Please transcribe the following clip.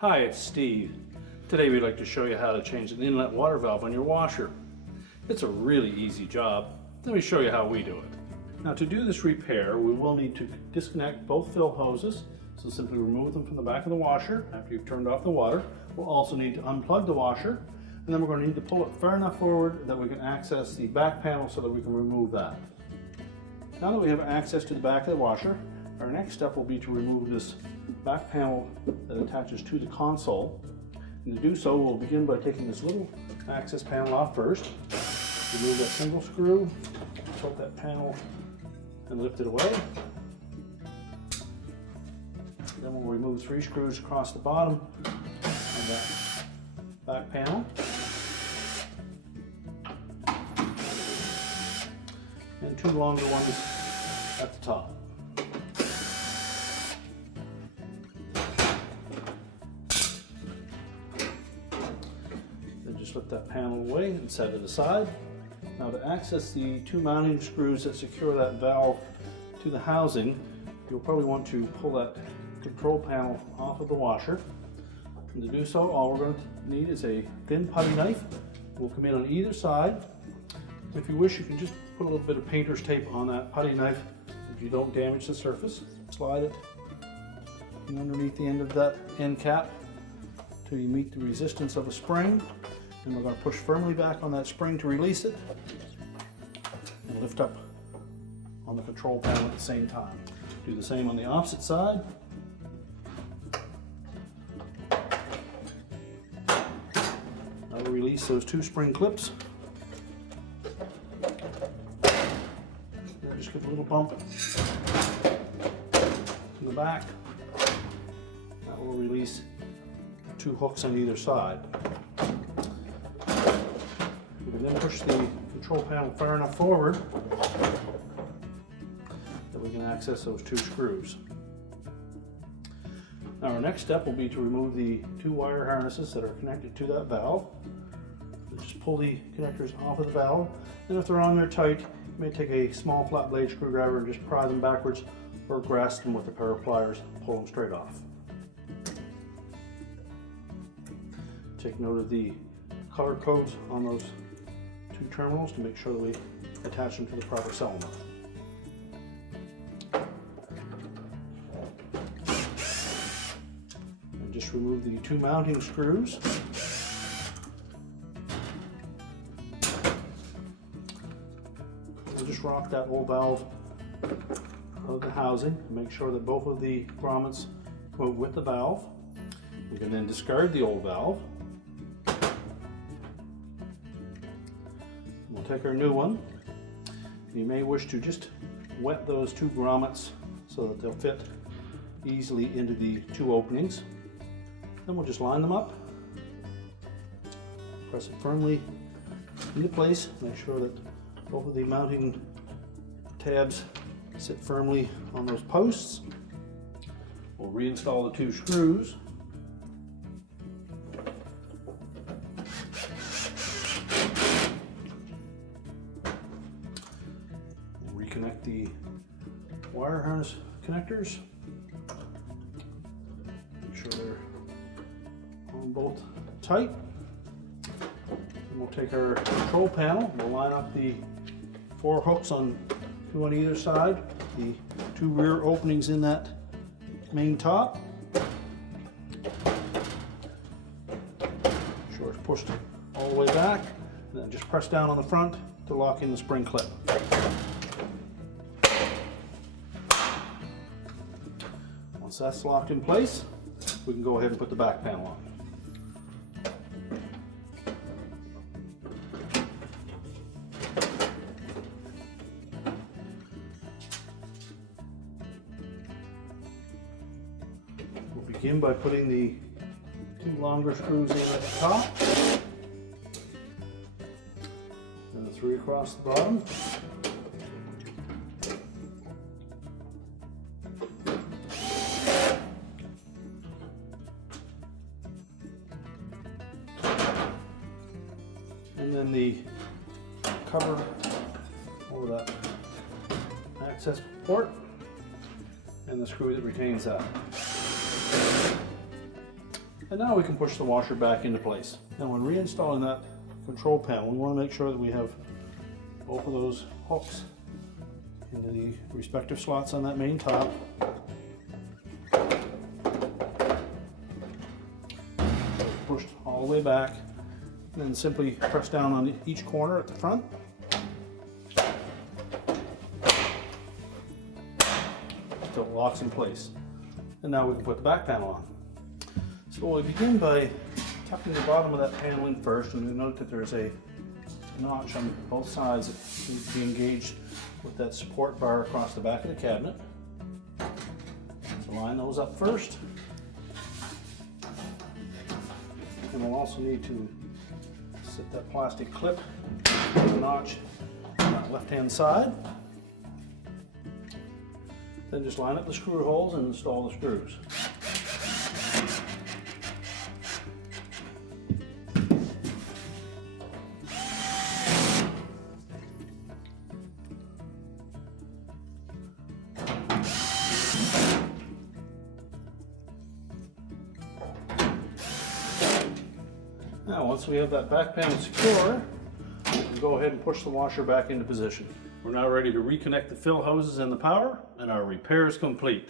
Hi, it's Steve. Today we'd like to show you how to change an inlet water valve on your washer. It's a really easy job. Let me show you how we do it. Now to do this repair, we will need to disconnect both fill hoses. So simply remove them from the back of the washer after you've turned off the water. We'll also need to unplug the washer, and then we're going to need to pull it far enough forward that we can access the back panel so that we can remove that. Now that we have access to the back of the washer, our next step will be to remove this back panel that attaches to the console. And to do so, we'll begin by taking this little access panel off first. Remove that single screw, tilt that panel and lift it away. Then we'll remove 3 screws across the bottom of that back panel. And 2 longer ones at the top. Then just lift that panel away and set it aside. Now to access the 2 mounting screws that secure that valve to the housing, you'll probably want to pull that control panel off of the washer. And to do so, all we're going to need is a thin putty knife. We'll come in on either side. If you wish, you can just put a little bit of painter's tape on that putty knife if you don't damage the surface. Slide it in underneath the end of that end cap till you meet the resistance of a spring. And we're going to push firmly back on that spring to release it and lift up on the control panel at the same time. Do the same on the opposite side. Now we'll release those 2 spring clips. Just give a little bump in the back. That will release 2 hooks on either side. We can then push the control panel far enough forward that we can access those 2 screws. Now our next step will be to remove the 2 wire harnesses that are connected to that valve. Just pull the connectors off of the valve, and if they're on there tight, you may take a small flat blade screwdriver and just pry them backwards, or grasp them with a pair of pliers and pull them straight off. Take note of the color codes on those 2 terminals to make sure that we attach them to the proper solenoid. And just remove the 2 mounting screws. And just rock that old valve out of the housing and make sure that both of the grommets come out with the valve. We can then discard the old valve. We'll take our new one. You may wish to just wet those 2 grommets so that they'll fit easily into the 2 openings. Then we'll just line them up. Press it firmly into place. Make sure that both of the mounting tabs sit firmly on those posts. We'll reinstall the 2 screws. Reconnect the wire harness connectors. Make sure they're on both tight. And we'll take our control panel. We'll line up the 4 hooks on 2 on either side. The 2 rear openings in that main top. Make sure it's pushed all the way back. And then just press down on the front to lock in the spring clip. Once that's locked in place, we can go ahead and put the back panel on. We'll begin by putting the 2 longer screws in at the top, and the 3 across the bottom. And then the cover over that access port and the screw that retains that. And now we can push the washer back into place. Now when reinstalling that control panel, we want to make sure that we have both of those hooks into the respective slots on that main top. Pushed all the way back, and then simply press down on each corner at the front. Until it locks in place. And now we can put the back panel on. So we'll begin by tucking the bottom of that panel in first, and you'll note that there's a notch on both sides that needs to be engaged with that support bar across the back of the cabinet. So line those up first. And we'll also need to set that plastic clip in the notch on that left-hand side. Then just line up the screw holes and install the screws. Now, once we have that back panel secure, we can go ahead and push the washer back into position. We're now ready to reconnect the fill hoses and the power, and our repair is complete.